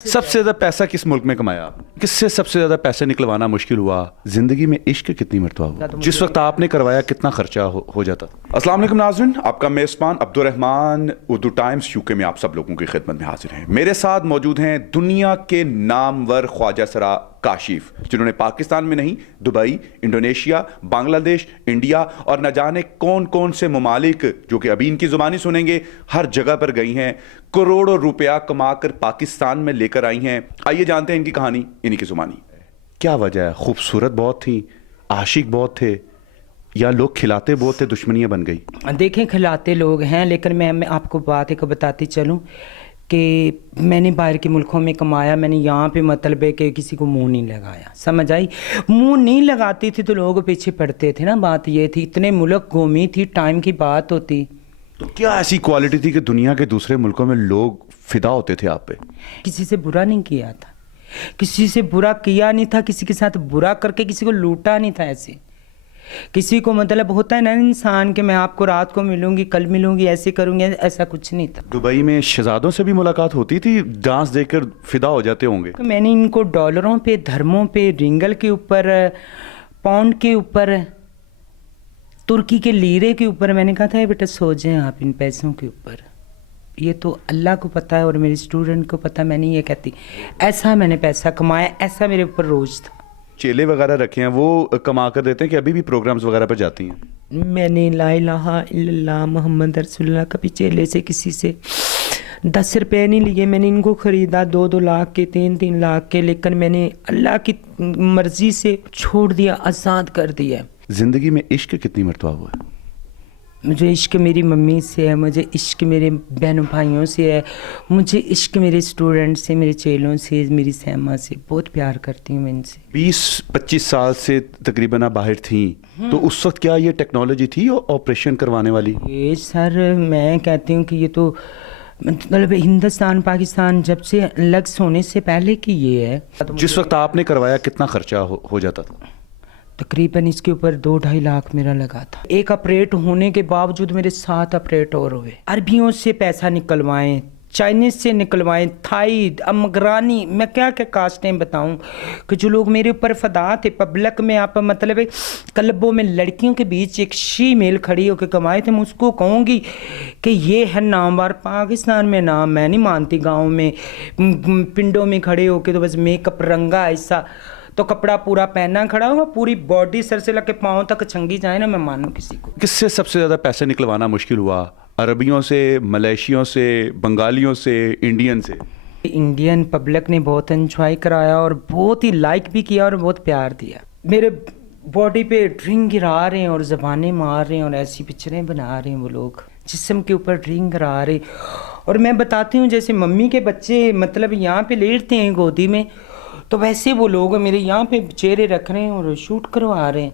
सबसे ज्यादा पैसा किस मुल्क में कमाया आपने? किससे सबसे ज्यादा पैसे निकलवाना मुश्किल हुआ? जिंदगी में इश्क कितनी मरतबा हुआ? जिस वक्त आपने करवाया कितना खर्चा हो जाता था? अस्सलाम वालेकुम नाज़रीन, आपका मेज़बान अब्दुर्रहमान उर्दू टाइम्स यूके में आप सब लोगों की खिदमत में हाजिर हैं। मेरे साथ मौजूद हैं दुनिया के नामवर ख्वाजा सरा काशिफ, जिन्होंने पाकिस्तान में नहीं दुबई, इंडोनेशिया, बांग्लादेश, इंडिया और न जाने कौन कौन से ममालिक, जो कि अभी इनकी ज़ुबानी सुनेंगे, हर जगह पर गई हैं, करोड़ों रुपया कमाकर पाकिस्तान में लेकर आई हैं। आइए जानते हैं इनकी कहानी इन्हीं की ज़ुबानी। क्या वजह है? खूबसूरत बहुत थी, आशिक बहुत थे, या लोग खिलाते बहुत थे, दुश्मनियां बन गई? देखें, खिलाते लोग हैं, लेकिन मैं आपको बात एक बताती चलूं कि मैंने बाहर के मुल्कों में कमाया, मैंने यहाँ पे मतलब है कि किसी को मुंह नहीं लगाया, समझ आई? मुंह नहीं लगाती थी तो लोग पीछे पड़ते थे ना। बात ये थी, इतने मुल्क घूमी थी, टाइम की बात होती। तो क्या ऐसी क्वालिटी थी कि दुनिया के दूसरे मुल्कों में लोग फिदा होते थे आप पे? किसी से बुरा नहीं किया था, किसी से बुरा किया नहीं था, किसी के साथ बुरा करके किसी को लूटा नहीं था। ऐसे किसी को मतलब होता है ना इंसान के मैं आपको रात को मिलूंगी, कल मिलूंगी, ऐसे करूंगी, ऐसा कुछ नहीं था। दुबई में शहजादों से भी मुलाकात होती थी? डांस देखकर फिदा हो जाते होंगे? तो मैंने इनको डॉलरों पे, धर्मों पे, रिंगल के ऊपर, पाउंड के ऊपर, तुर्की के लीरे के ऊपर मैंने कहा था बेटा सो जाएं आप इन पैसों के ऊपर। ये तो अल्लाह को पता है और मेरे स्टूडेंट को पता, मैं नहीं ये कहती। ऐसा मैंने पैसा कमाया, ऐसा मेरे ऊपर रोज था। चेले वगैरह रखे हैं, वो कमा कर देते हैं कि अभी भी प्रोग्राम्स वगैरह पर जाती हैं? मैंने ला इलाहा इल्लल्लाह मोहम्मद रसूलुल्लाह कभी चेले से किसी से 10 रुपये नहीं लिए। मैंने इनको ख़रीदा 2-2 लाख के, 3-3 लाख के, लेकिन मैंने अल्लाह की मर्ज़ी से छोड़ दिया, आज़ाद कर दिया। जिंदगी में इश्क कितनी मरतबा हुआ है? मुझे इश्क मेरी मम्मी से है, मुझे इश्क मेरे बहनों भाइयों से है, मुझे इश्क मेरे स्टूडेंट से, मेरे चेलों से, मेरी सहमा से। बहुत प्यार करती हूँ मैं इनसे। 20-25 साल से तकरीबन आप बाहर थी, तो उस वक्त क्या ये टेक्नोलॉजी थी ऑपरेशन करवाने वाली? ये सर मैं कहती हूँ कि ये तो मतलब हिंदुस्तान पाकिस्तान जब से अलग होने से पहले की ये है। जिस वक्त आपने करवाया कितना खर्चा हो जाता था? तकरीबन इसके ऊपर 2-2.5 लाख मेरा लगा था। एक ऑपरेट होने के बावजूद मेरे 7 ऑपरेट और हुए। अरबियों से पैसा निकलवाएं, चाइनीज से निकलवाएं, थाई, अमगरानी, मैं क्या क्या कास्टें बताऊं कि जो लोग मेरे ऊपर फदा थे पब्लिक में। आप मतलब क्लबों में लड़कियों के बीच एक शीमेल खड़ी होकर कमाए थे। मैं उसको कहूँगी कि ये है नामवर पाकिस्तान में नाम। मैं नहीं मानती गाँव में पिंडों में खड़े होकर तो बस मेकअप रंगा ऐसा, तो कपड़ा पूरा पहना खड़ा होगा, पूरी बॉडी सर से लगे पाँव तक छंगी जाए ना, मैं मानूं किसी को। किससे सबसे ज़्यादा पैसे निकलवाना मुश्किल हुआ? अरबियों से, मलेशियों से, बंगालियों से, इंडियन से? इंडियन पब्लिक ने बहुत एंजॉय कराया और बहुत ही लाइक भी किया और बहुत प्यार दिया। मेरे बॉडी पे ड्रिंक गिरा रहे हैं और ज़बानें मार रहे हैं और ऐसी पिक्चरें बना रहे हैं वो लोग, जिस्म के ऊपर ड्रिंक गिरा रहे। और मैं बताती हूँ जैसे मम्मी के बच्चे मतलब यहाँ पे लेटते हैं गोदी में, तो वैसे वो लोग मेरे यहाँ पे चेहरे रख रहे हैं और शूट करवा रहे हैं।